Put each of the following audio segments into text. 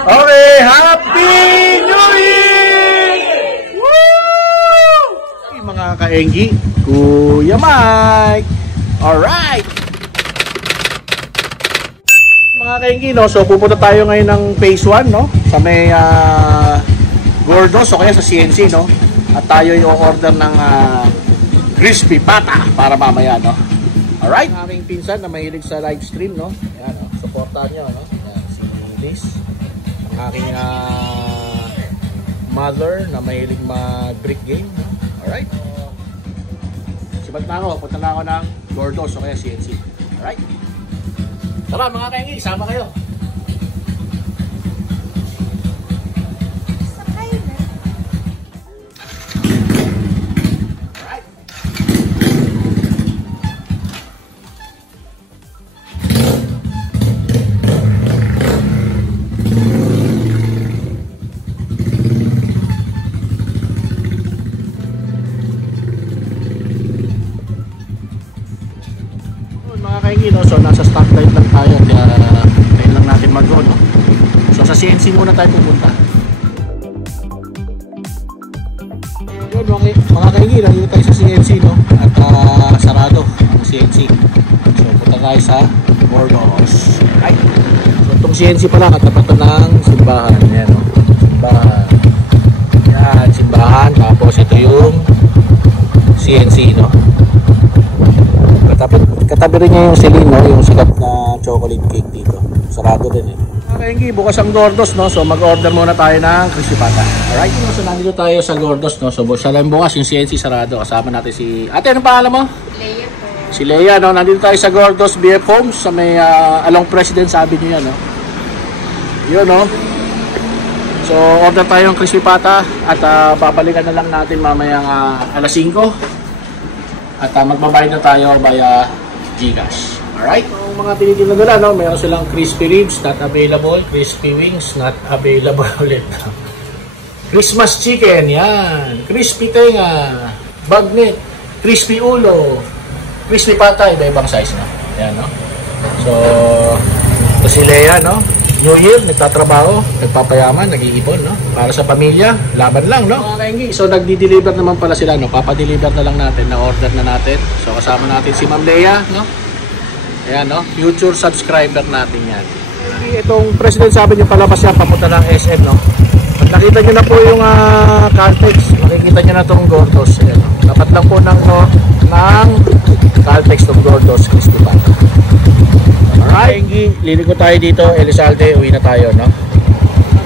Okay, Happy New Year! Woo! Mga kaenggi, Kuya Mike. Alright! Mga kaenggi, no? So pupunta tayo ngayon ng phase 1, no? Sa may Gordos o kaya sa CNC, no? At tayo yung order ng crispy pata para mamaya, no? Alright? Ang aming pinsan na mahilig sa live stream, no? Ayan, no? Supportahan nyo, no? Ayan, si Liz. Ang aking mother na mahilig mag-brick game, no? Alright? Sibat na ako. Punta na ako ng Gordos o kaya CNC. Alright? Tara mga kaingi, sama kayo. So nasa stoplight lang tayo kaya ngayon lang natin mag-on. So sa CNC muna tayo pupunta. Yun mga kaingi, nandito tayo sa CNC, no? At sarado ang CNC. So punta tayo sa Gordos. Right? So itong CNC pala katapat ng simbahan. Yan, no? Simbahan. Yan, simbahan. Tapos ito yung CNC, no? Katabi rin niya yung Celine, no? Yung sikat na chocolate cake dito. Sarado din, eh. Okay, bukas ang Gordos, no? So mag-order muna tayo ng crispy pata. Alright, so nandito tayo sa Gordos, no? So siya lang bukas yung CNC sarado. Kasama natin si... Ate, anong pangalan mo? Leia po. Si Leia, no? Nandito tayo sa Gordos BF Homes sa may along President's Avenue yan, no? Yun, no? So order tayo ng crispy pata at babalikan na lang natin mamayang alas 5. At magbabayad na tayo via Gcash. Alright? Ang mga tinitinda nila, no? Meron silang crispy ribs, not available. Crispy wings, not available ulit. Christmas chicken, yan. Crispy tenga. Bagnet. Crispy ulo. Crispy pata, iba-ibang size, no? Yan, no? So, ito si Leia, no? New Year, nagtatrabaho, nagpapayaman, nag-iipon, no? Para sa pamilya, laban lang, no? Mga kaingi, so nagdi-deliver naman pala sila, no? Papadeliver na lang natin, na-order na natin. So kasama natin si Ma'am Leia, no? Ayan, no? Future subscriber natin yan. Itong President sabi niyo palabas yan, papunta ng SM, no? Pag nakita niyo na po yung Caltex, makikita niyo na itong Gordos. Ayan, no? Dapat lang po ng Caltex itong Gordos, Crispy Pata. Alright, liliko tayo dito, Elizalde, uwi na tayo, no?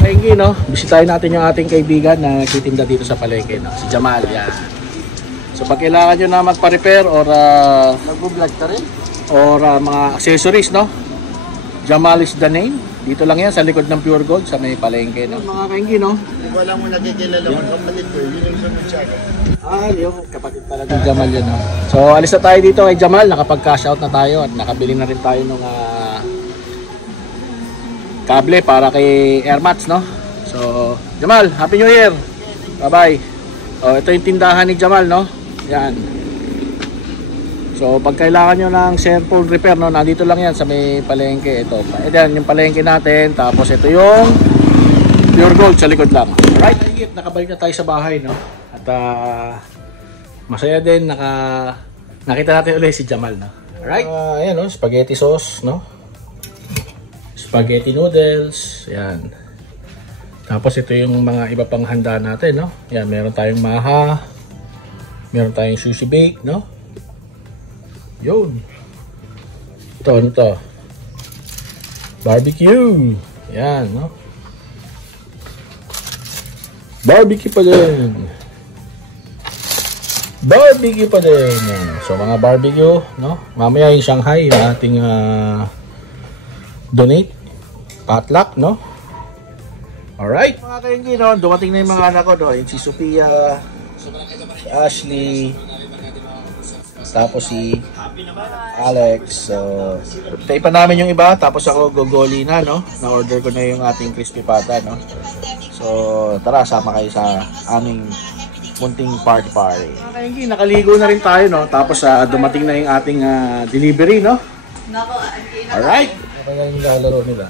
Okay, no? Bisitahin natin yung ating kaibigan na nagtitinda dito sa palengke, no? Si Jamal, yan. So pag kailangan nyo na magpa-repair or nag-vlog ka rin? Or mga accessories, no? Jamal is the name. Dito lang yan, sa likod ng Pure Gold, sa may palengke, no? Mga kaingi, no? Kung wala mo nagkikilala ko, kapatid ko, yun yung sumunod. Yung kapatid pala ng Jamal yun, no? So alis na tayo dito kay Jamal, nakapag-cash out na tayo at nakabili na rin tayo ng kable para kay Airmats, no? So Jamal, Happy New Year! Bye bye! So ito yung tindahan ni Jamal, no? Yan. So pag kailangan nyo ng cellphone repair, no? Nandito lang yan sa may palengke. Ito, yan yung palengke natin. Tapos ito yung Pure Gold sa likod lang. Alright, nakabalik na tayo sa bahay, no? At masaya din, nakita natin ulit si Jamal, no? Alright? Ayan, no? Spaghetti sauce, no? Spaghetti noodles, yan. Tapos ito yung mga iba pang handa natin, no? Yan, meron tayong maha, meron tayong sushi bake, no? Yun. Ito, ano to? Barbecue. Yan, no? Barbecue pa din. Barbecue pa din. So mga barbecue, no? Mamaya yung Shanghai, yung ating donate potluck, no? Alright. Mga kaingi, no? Dumating na yung mga anak ko, no? Yung si Sophia, si Ashley, tapos si Alex. So tayo pa namin yung iba. Tapos ako gogoli na, no? Na-order ko na yung ating crispy pata, no? So tara, sama kayo sa aming munting party. Okay, nakaligo na rin tayo, no? Tapos dumating na yung ating delivery, no? Alright. Ano yung lalaro nila?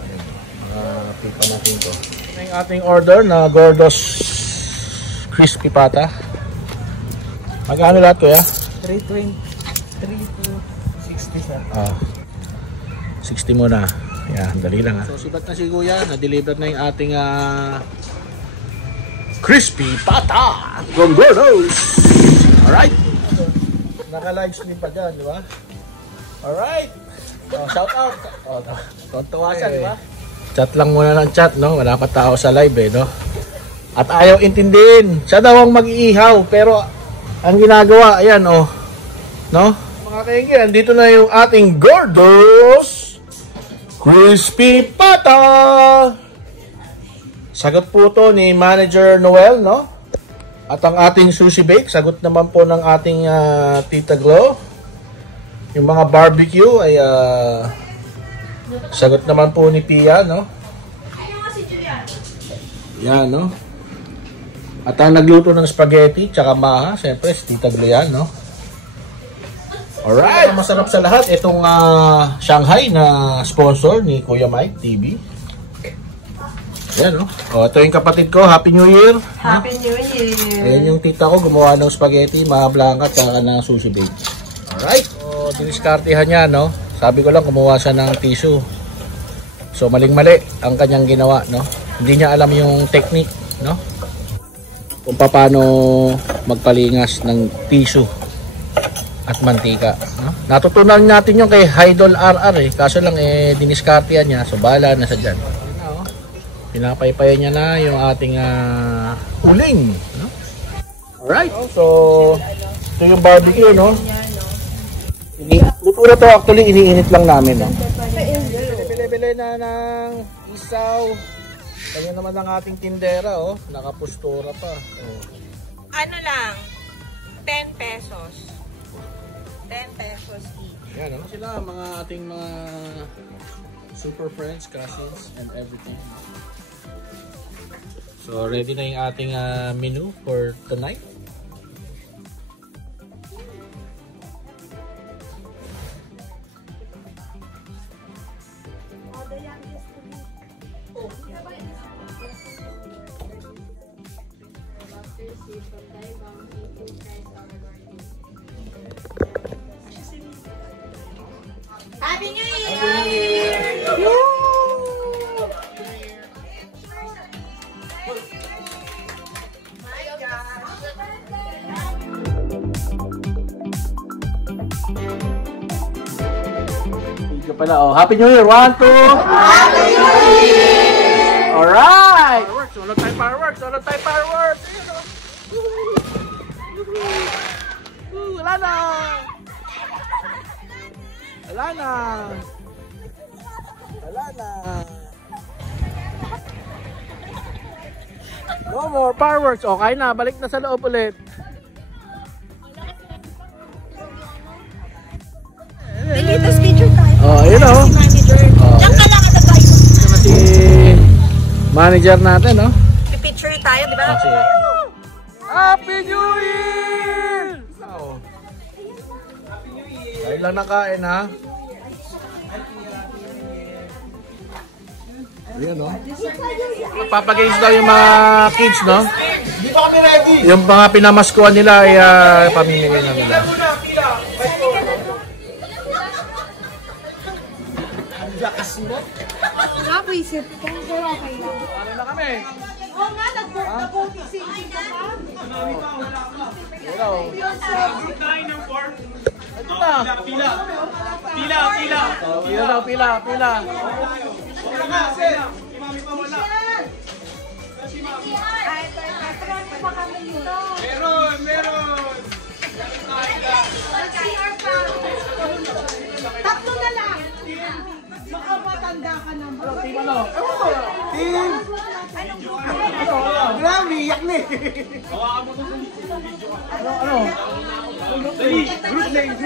Mga Ito natin to. Ito yung ating order na Gordos Crispy Pata. Magkano lahat, kuya? 320. 3 to 60, sir. 60 muna. Yan, dali lang ha. So sibat na si kuya, na-deliver na yung ating Crispy Pata from Gordos. Alright. Naka-live stream pa dyan, di ba? Alright. Shout out. Tontuwa siya, di ba? Chat lang muna ng chat, no? Wala pa tao sa live, eh, no? At ayaw intindihin. Siya daw ang mag-iihaw, pero ang ginagawa, ayan, oh. No? Mga kaingin, andito na yung ating Gordos Crispy Pata. Sagot po to ni Manager Noel, no? At ang ating sushi bake, sagot naman po ng ating Tita Glo. Yung mga barbecue ay sagot naman po ni Pia, no? Yan, no? At ang nagluto ng spaghetti tsaka maha, siyempre si Tita Glo yan, no? Alright, masarap sa lahat itong Shanghai na sponsor ni Kuya Mike TV. Yan, no? O, ito yung kapatid ko. Happy New Year. Happy New Year. Ayan yung tita ko, gumawa ng spaghetti, mga blanca, tsaka ng sushi bake. Alright. So, diniskartehan niya, no? Sabi ko lang, kumuha siya ng tissue. So, maling-mali ang kanyang ginawa, no? Hindi niya alam yung technique, no? Kung paano magpalingas ng tissue at mantika, no? Natutunan natin yung kay Idol RR, eh. Kaso lang, diniskartehan niya. So, bahala na sa dyan. Pinapaypayan niya na yung ating uling, no? Alright. So, ito yung barbecue, no? Luto na to, actually, iniinit lang namin, no? Bili-bili na ng isaw. Ganyan naman ang ating tindera, oh. Nakapustura pa. Oh. Ano lang, 10 pesos. 10 pesos each. Yan, ano sila, mga ating mga super friends, cousins, and everything. So, ready na yung ating menu for tonight. Happy New Year! Pala, oh. Happy New Year! 1, 2! Happy New Year! Alright! Fireworks! Wala tayo fireworks! Wala tayo fireworks! Wala na! Wala na! Wala na! No more fireworks! Okay na! Balik na sa loob ulit! Dilitas picture tayo. Oh, yun o. Si manager. Diyan ka lang at tayo. Ito na si manager natin, no? Pipicture tayo, di ba? Sige. Happy New Year! Oh. Dahil lang nakain, ha? Ayan, no? Papagays daw yung mga kids, no? Hindi pa kami ready! Yung mga pinamaskuhan nila ay pamimigay na nila. Nakaisip ko. Okay lang. Ano na kami? Oo nga, nag-46 ka pa. Hello. Ito na. Pila. Pila. Pila daw, pila. Meron! Tatlo na lang. Baka matanda ka naman. Team ano? Team! Grabe, iyak na eh! Ano? Group name!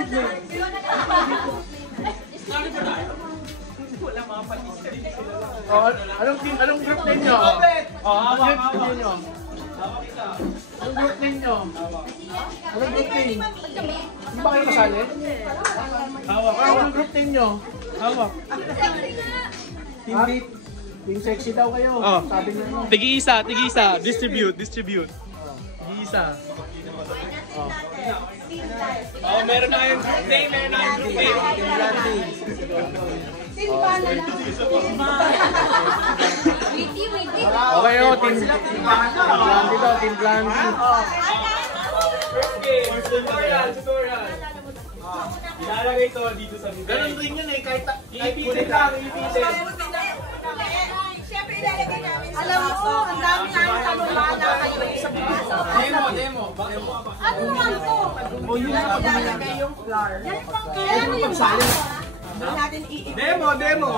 Oh, anong group name nyo? Anong group name nyo? Anong group name? Hindi ba kayo kasali? Anong group name nyo? Team beat! Team sexy daw kayo. Oh. Sabi niyo. No? Tig-isa. Distribute. Tig-isa. Oh, meron na yung group name. Okay, oh, Team Blandy daw, Team Blandy. Tutorial. Ilalagay ito dito sa bibig. Ganun rin yun eh, kahit Ipitin lang. Siyempre ilalagay namin sa baso. Ang dami namin talumana kayo sa baso. Demo. Ano naman to? Ilalagay yung flour. Ano yung baso? Doon natin Demo. Demo.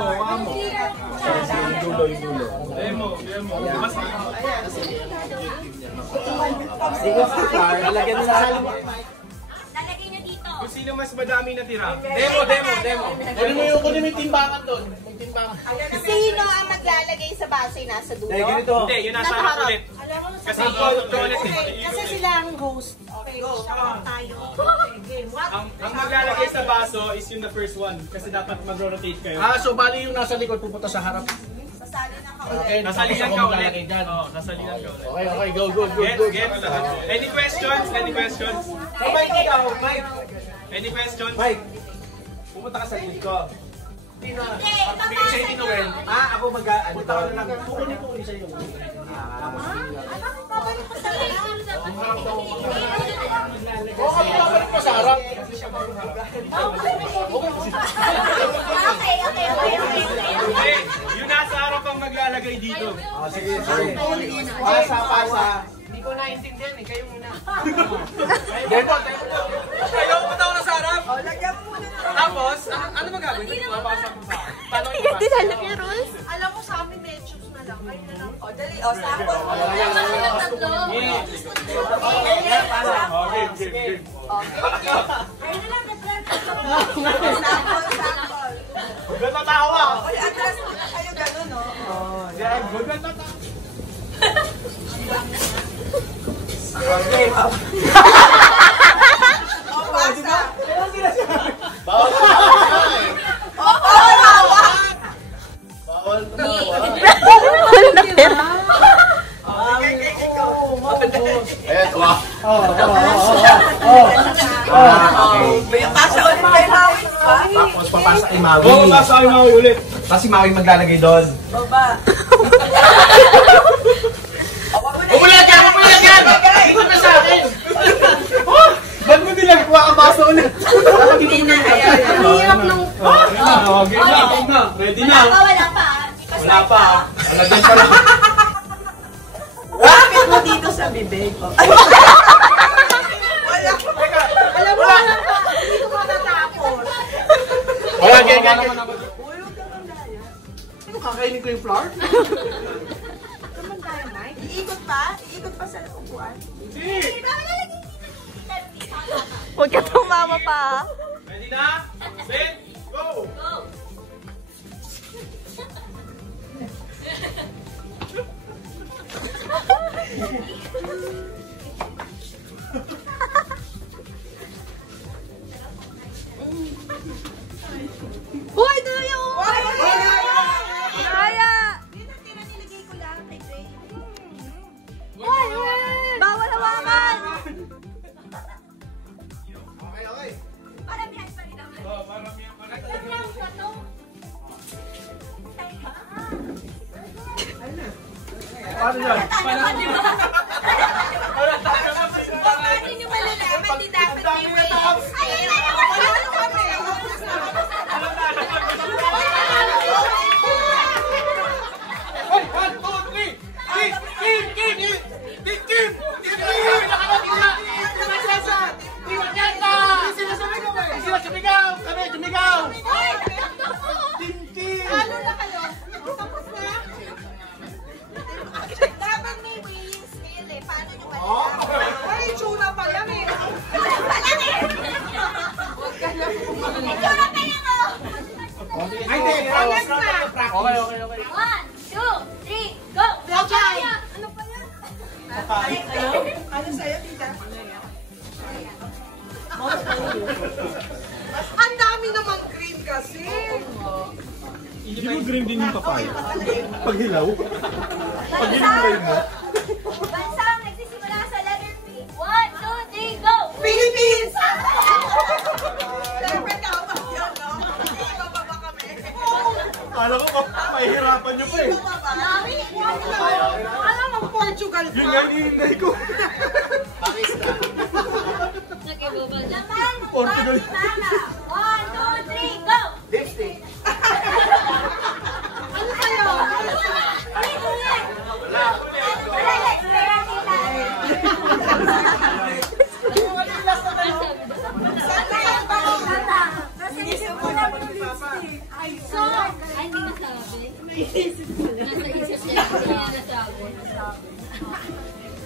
Lalagyan nila. Lalagay na dito. Kung sino mas madami natira. Demo. Kunin mo yung timbangan doon. May timbangan. Sino ang maglalagay sa baso yung nasa dulo? Hindi, yun nasa harap ulit. Kasi ito ulit eh. Kasi sila ang host. Okay, siya tayo. Game. Ang maglalagay sa baso is yung the first one. Kasi dapat mag-rotate kayo. So bali yung nasa likod pupunta sa harap. Sasali ng kaulit. Okay, Nasalihan ka ulit. Oo, nasalihan ka ulit. Okay, go. Get. Any questions? Any questions? Mike, pumunta ka sa lead ko. Hindi, papasa nyo. Ako mag-ano Punta ka na lang. Kukunin ko isa yung. Okay, babalik mo sa harap. Okay. Okay, yung nasa harap ang maglalagay dito. Sige. Pasa. Hindi ko naintindihan eh, kayo muna. Kayo punta ko na sa harap. Tapos, ano magagawin? Mapasa mo sa akin. Paano ko ipasa? Alam mo sa amin, choose na lang. Kayo na lang. Dali. Sample mo. Okay. Sample. Huwag tatawa. Uy, atras mo na kayo gano'n, no? Yan, huwag tatawa. Basta. Bawal ka Ayan, wow. Pasa ulit kay Maui, ba? Tapos papasa kay Maui. Oo, basta kayo Maui ulit. Tapos si Maui maglalagay doon. Baba. Umulat yan! Ikot na sa akin! Ba't mo nilagwa ang baso ulit? Hindi na. Ang hirap nung... Okay na. Ready na. Wala pa. Wala pa. Nalagyan pa lang. Bakit mo dito sa bibig? Wala. Alam mo, wala pa. Hindi ko matatapos. Wala, ganyan. Uy, huwag ka mandaya. Ano, kakainin ko yung flour? Naman tayo, Mike. Iikot pa sa upuan. Huwag ka tumama pa. Ready na? Set, go! Hoy, Dayo! Kaya! Nilagay ko lang kay Gray. Hoy! Bawal hawakan! Okay. Paramihan pa rin naman. Paramihan pa rin. Paramihan pa to. Paano yan? Paano nyo malalaman? Di dapat may wings. Ano na kayo? Tapos na? Dapat may wings. Ngayon eh, paano nyo malalaman? Ay, tsura pa yan eh. Huwag ka na Itsura pa lang oh! Ay, di. Alas na. Okay. 1, 2, 3, go! Okay. Ano pa yan? Ano sa'yo, tita? Ang dami naman cream kasi. green din yung papaya. Pag hilaw? Pag Bansa. mo? Bansa ang nagsisimula sa letter P. 1, 2, 3, go! Philippines! Siyempre dapat yun, no? Ibababa kami. Kala ko, mahihirapan nyo pa eh. Alam mo, Portugal Yun nga hinihintay ko. Laman ng Portugal. Guatemala. 1, 2, 3, go! Lipstick. Ano kayo? Ulit! Wala, kaya kita. Hindi siya mo na lipstick. Ay, hindi nasabi. Nasa isip niya, hindi niya nasabi.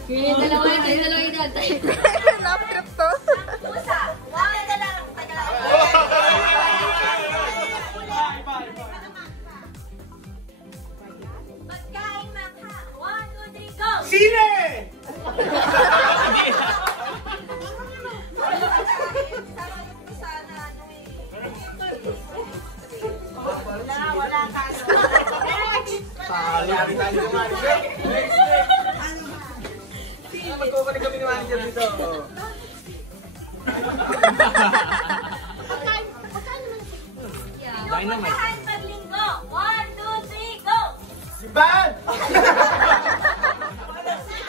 Yung dalawa yung natay. Love trip to. Pusa. Wala na lang. Tagal lang. Pagkain mangha. 1, 2, 3, go! Sine! Wala ka. Magkukuli kami ni manager dito. Pinupuntahan paglinggo. 1, 2, 3, go! Si Ban!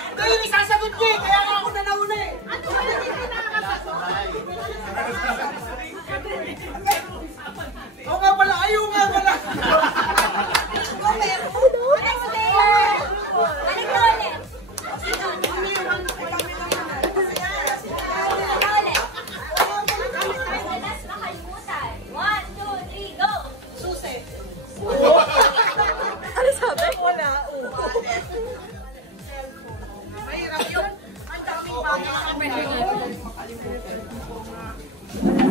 Ito yung isasagot niya eh, kaya nga ako na nauna eh. Ano ba yung hindi nakakasabay? Oo nga pala, ayaw nga pala. Next player. Balik na ulit. Sino? Balik na ulit. Madalas makalimutan. 1, 2, 3, go! Susi. Ano sabi? Wala. Mahirap yun. Ang daming mga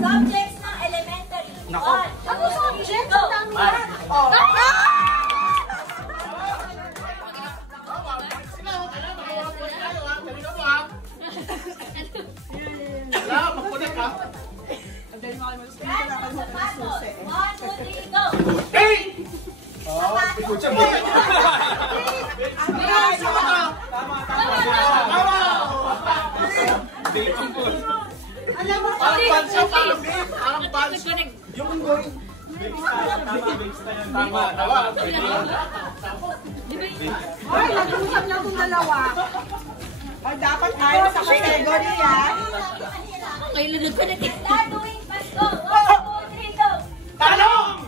Subjects ng elementary. 1, 2, 3, go! Brands ng sapatos. 1, 2, 3, go! Escucha mo. Alam mo, Parang bansa, parang beef, parang bansa. Yung going. Tama, tama. ay, nag-usap na itong dalawa. Ay, dapat tayo sa category yan. Gagawin Pasko. 1, 2, 3, go! Talong!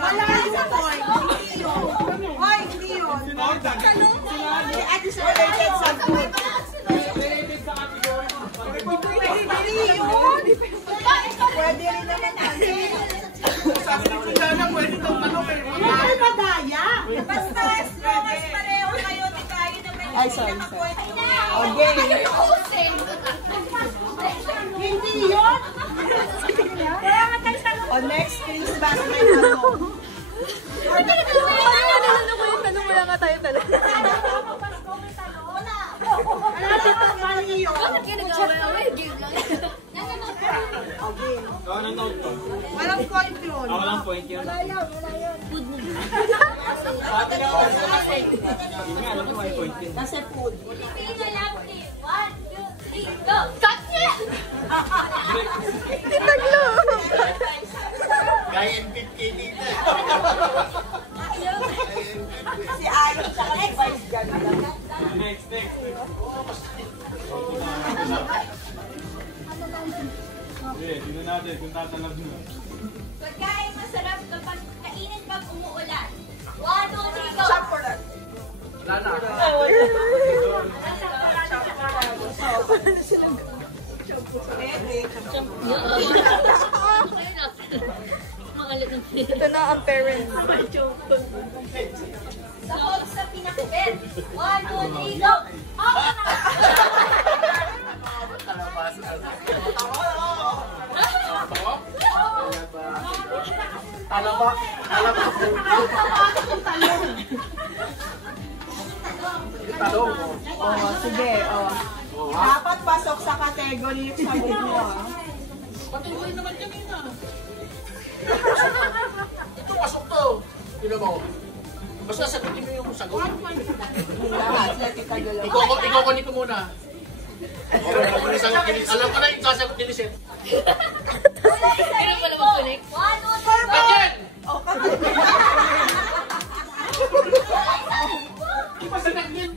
Wala isa point. Hindi yun. Hoy, hindi yun. Hindi, at is related sa food. Hindi yun. Pwede rin naman natin. Sabi ni Kuya pwede itong tanong eh. Ay, madaya. Basta as long as pareho kayo, di tayo naman yung pinaka-point. Okay. Hindi yun. Kaya nga tayo sa O, next Christmas may tanong. Tanong mo lang nga tayo talaga. Pasko, may tanong. Wala. Ano dito, mali yun. Walang point yun. Walang point yun. Kasi food. Pilipino lang team. 1, 2, 3, go! Titaglo. Kaya and 50 dito. Si Ayon sa advice ganda. Next. Okay, tingnan natin kung tatalab nyo. Pagkain masarap kapag kainin pag umuulan. 1, 2, 3, go! Chocolate. Ito na ang parents. Sa hall sa pinakabed. 1, 2, 3, go! Oh! Talaba. Talong. Oh, sige, oh. Dapat pasok sa category sa mo. Patuloy naman kanina. Ito, pasok to. Tignan mo. Basta sagutin mo yung sagot. Ikaw kunin ko muna. Alam ka na yung sasagot ni Lisette. Ayun pala mag-connect. 1, 2, 3, Again! Di ba sa nagmin?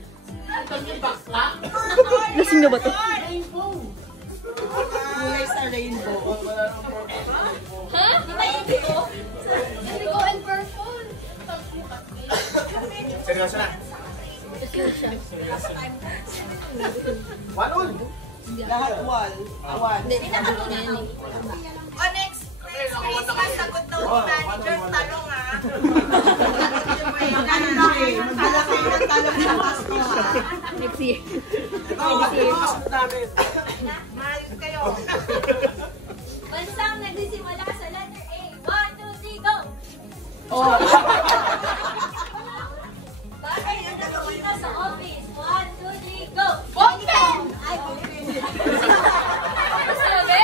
Ito yung bakla? Lasing na ba to? Kulay sa rainbow. Ha? Di ba indigo? Indigo and purple. Seryoso na. One. Lahat wall. Awan. Hindi nakatunan yan eh. Oh, next. Sagot daw ni manager. Talong ha. Talaki ng talong sa pasto ha. Next year. Maayos kayo. Bansang nagsisimula sa letter A. 1, 2, 3, go! Bakit ang nakikita sa office? 1, 2, 3, go! Open! Ay, open. Ano sabi?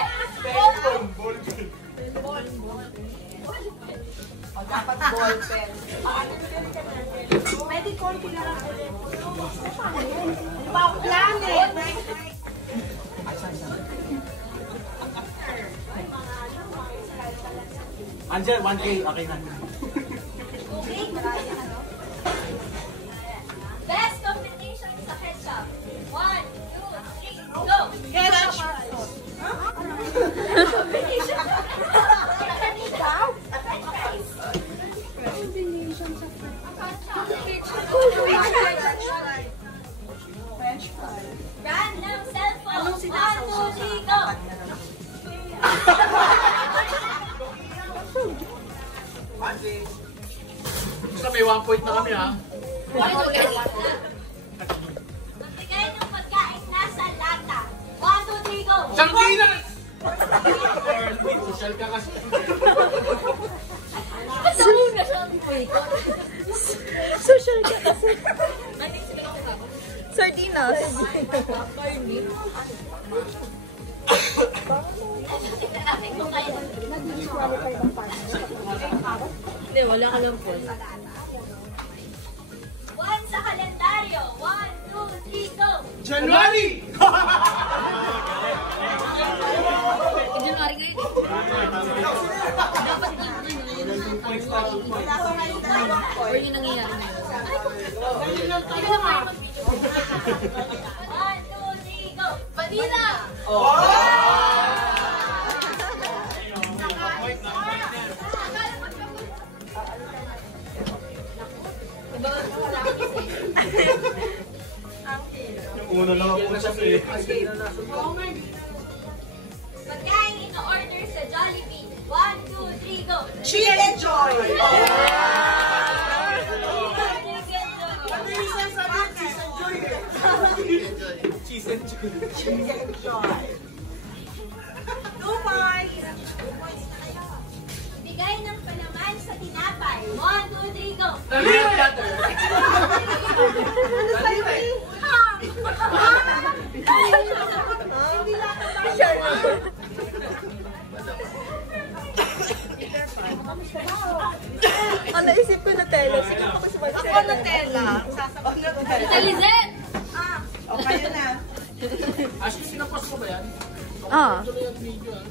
O, dapat ball pen. Pwede konti na lang ulit. Planet. Angel, 1K, okay na. Okay? Best combination sa ketchup. 1, 2, 3, go! Combination. French fry. Brand ng cellphone. 1, 2, 3, go! Basta may 1 point na kami ha. Magbigay ng pagkain nasa lata. 1, 2, 3, go! Sardinas! Social ka kasi. Nauna siya. Social ka kasi. Sardinas. Hindi, wala ka lang po. 1 sa kalendaryo. 1, 2, 3, go! January! January ngayon. Dapat or yun nangyayari ngayon. Ay, kung naman. 1, 2, 3, go! Vanilla! Una lang ako sa eh. Pagkain ino-order sa Jollibee. 1, 2, 3, go! Chicken joy. Cheese and chicken. Chicken joy. 2 points. Bigay ng palaman sa tinapay. 1, 2, 3, go! Peanut butter! Ano sa'yo eh? Hindi lang Ang naisip ko Nutella. Sige ako mas ako Nutella. Sasagot Nutella. Talizet! O, kayo na. Ashley, sinapos mo ba yan? Ah. Tuloy ang video ah.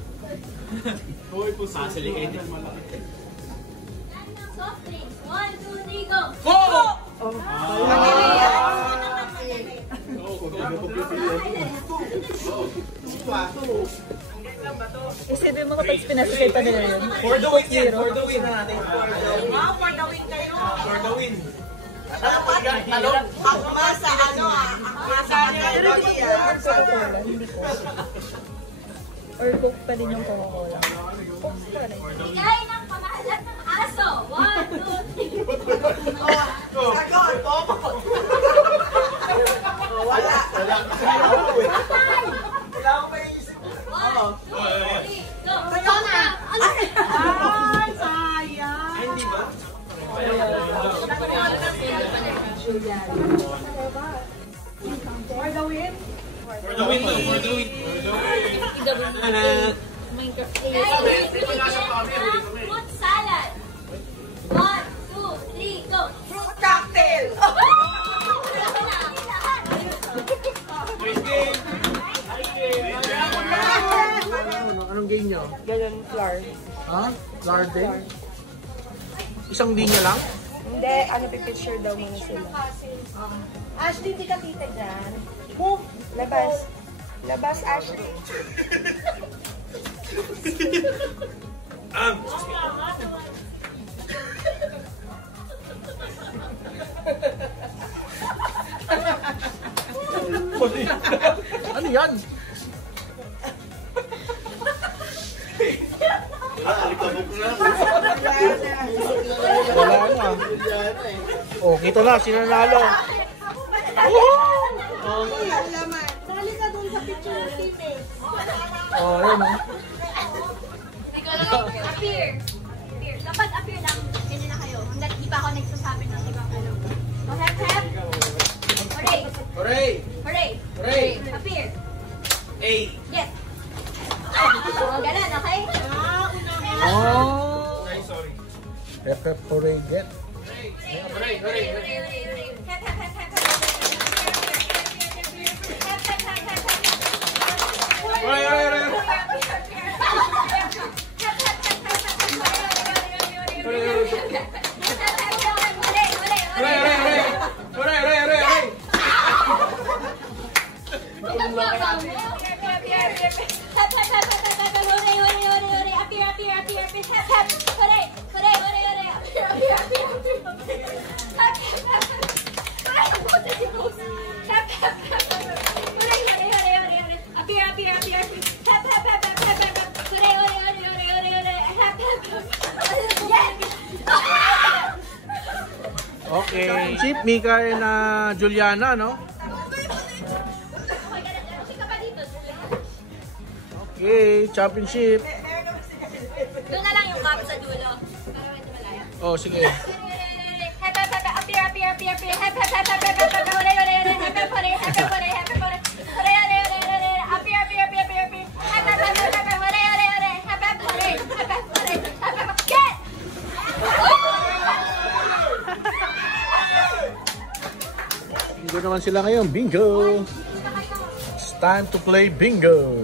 Hoy, po sasalikin yung malaki. Brand ng soft drinks. 1, 2, 3, go! Go! Isipin mo kapag pinasikay pa nila yun. For the win yan. For the win na natin. Wow, for the win kayo. For the win. Dapat, akma sa ano ah. Akma sa category ah. Coca-Cola, hindi ko. Or Coke pa din yung Coca-Cola. Coke pa rin. Bigay ng pamahalat ng aso. 1, 2, 3. Sagot. Wala. Wala akong maiisip For the win? For the win. Fruit salad. 1, 2, 3, go. Fruit cocktail! Anong game nyo? Ganun, flour. Ha? Flour din? Isang linya lang? Hindi, ano, pipicture daw muna sila. Ashley, di ka tita dyan. Move! Labas. Labas, Ashley. Ano yan? Wala na. Oh, kita na, sino nanalo? Dali ka dun sa picture ng tita. Oh, yun oh. Appear. Kapag appear lang, hindi na kayo. Hanggat di pa ako nagsasabi ng ibang ano. So, hep, hep. Hooray. Hooray! Hooray. Hooray! Appear. A. Yes. Oh, ganun, okay? Oh. Sorry. Pepe Hooray get. Hooray! Hooray! Hep, hep, hep, hep, hep. Hep, hep, hep, hep, hep. Hooray! Hooray! Okay. Chip, Mika and Juliana, no? Okay, championship. Doon na lang yung cup sa dulo. Para medyo malaya. Oh, sige. Bingo naman sila ngayon. Bingo! It's time to play bingo!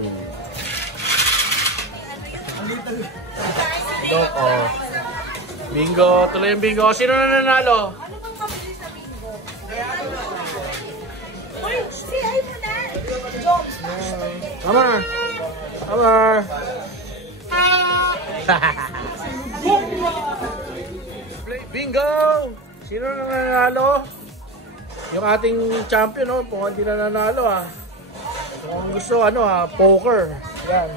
Loko. Bingo! Tuloy yung bingo. Sino na nanalo? Ano bang mabilis na bingo? Uy, si ay mo na! Jones! Hammer! Hammer! Play bingo! Sino na nanalo? Yung ating champion, oh, kung hindi na nanalo, ah. Kung gusto, ano, ah, poker. Yan.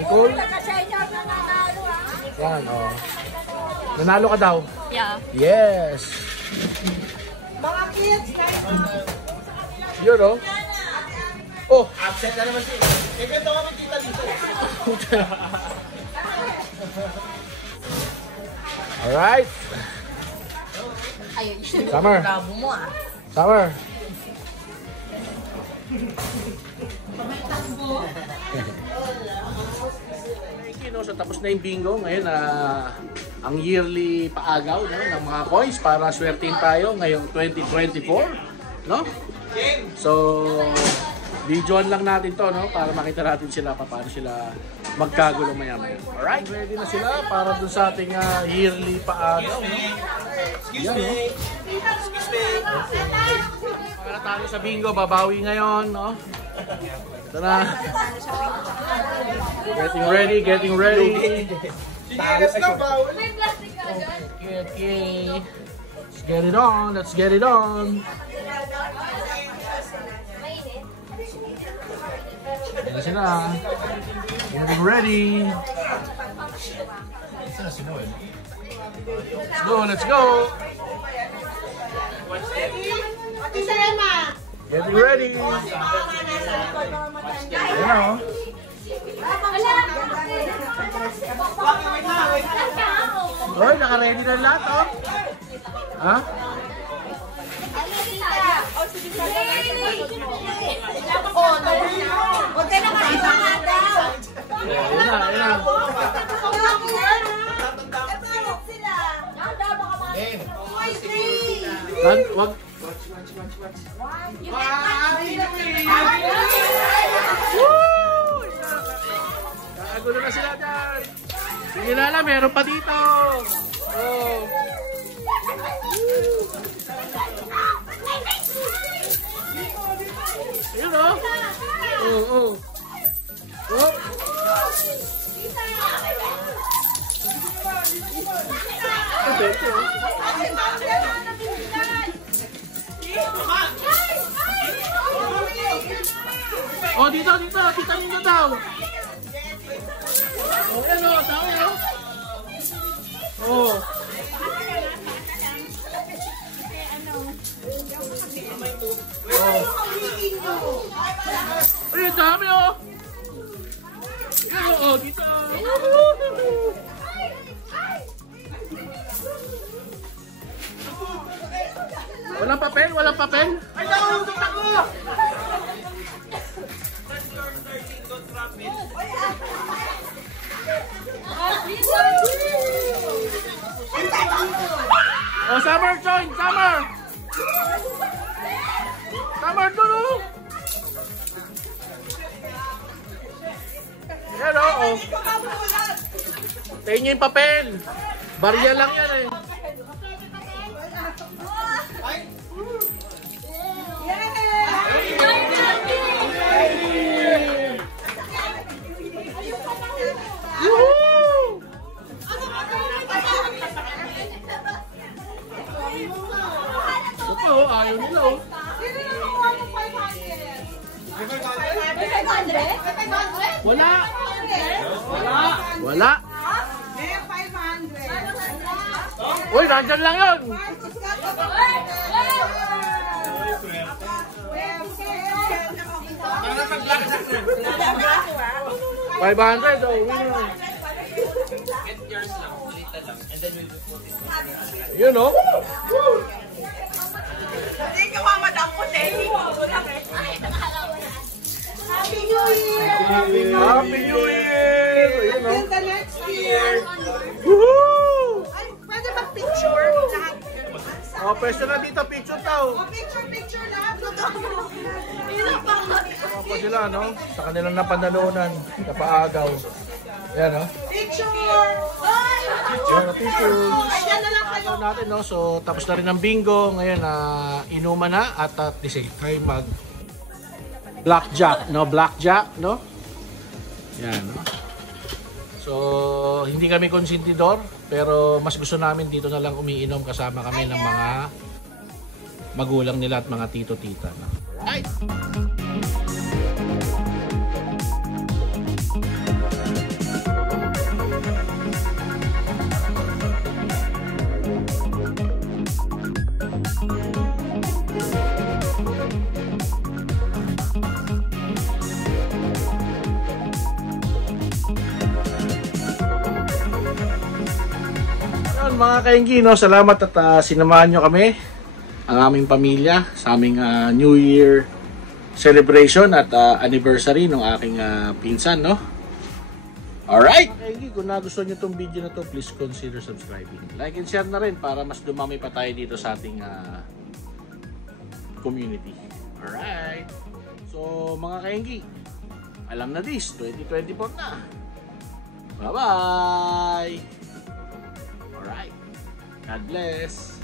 Nicole? Yan, oh. Nanalo ka daw? Yeah. Yes! Mga kids, Yun, oh. Oh! Upset na naman siya. Kaya kami kita dito. Alright. Ayun. Summer. Bravo mo ah. Summer. No, so tapos na yung bingo. Ngayon, ang yearly paagaw, no, ng mga coins para swertein tayo ngayong 2024. No? So, videoan lang natin to, no, para makita natin sila paano sila magkagulo maya-maya. Alright, ready na sila para dun sa ating yearly paagaw. No? Yan, no? Mga natalo sa bingo, babawi ngayon, no? Ito na. Getting ready, getting ready. Sinilas na ba? May plastic ka dyan? Okay. Let's get it on, let's get it on. Mainit? Ready sila. Getting ready. Let's go, let's go. Ate Selma! Getting ready. Ayan o. Wala! Hoy, naka-ready na lahat, oh. Ha? Huwag ka na kayo nga daw. Ayun na, ayun na. Wag. Kagulo na sila dyan. Sige Lala, meron pa dito. Oh. Ayun o. Oh. Oh. Oh, dito. Kita nyo daw. Oh, yan o. Dami o. Oh. Ay, dami o. Yan o, dito. Walang papel? Ay, nauutot ako! Oh, Summer, join! Summer! Summer, dulo! Yan o, oh. Tayo niyo yung papel. Barya lang yan eh. Ito, ayaw nila oh. Sino na nakuha ng 500? 500? Wala. 500? Wala. Eh, 500. Uy, nandyan lang yun. Marcos ka to. 500 oh, winner. Yun oh. Hindi ka mamadang ko, Teddy. Happy New Year! Happy New Year! Yun oh. Until the next year. Woohoo! Ay, pwede ba picture? Lahat. Oh, pwesto na dito, picture daw. O, picture lahat. Ilang pang Ano pa sila, no? Sa kanilang napanalunan, napaagaw. Yan, no? picture! Ay! Yan, picture. Ayan na lang kayo. Natin, no? So, tapos na rin ang bingo. Ngayon, inuman na at the same time mag blackjack, no? Blackjack, no? Yan, no? So, hindi kami konsentidor, pero mas gusto namin dito na lang umiinom kasama kami ng mga magulang nila at mga tito-tita. No? Ay! Mga kainggi, no? Salamat at sinamahan nyo kami, ang aming pamilya, sa aming New Year celebration at anniversary ng aking pinsan, no? Alright! Mga kainggi, kung nagustuhan nyo itong video na to, please consider subscribing. Like and share na rin para mas dumami pa tayo dito sa ating community. Alright! So, mga kainggi, alam na this, 2024 na. Bye-bye! Alright. God bless.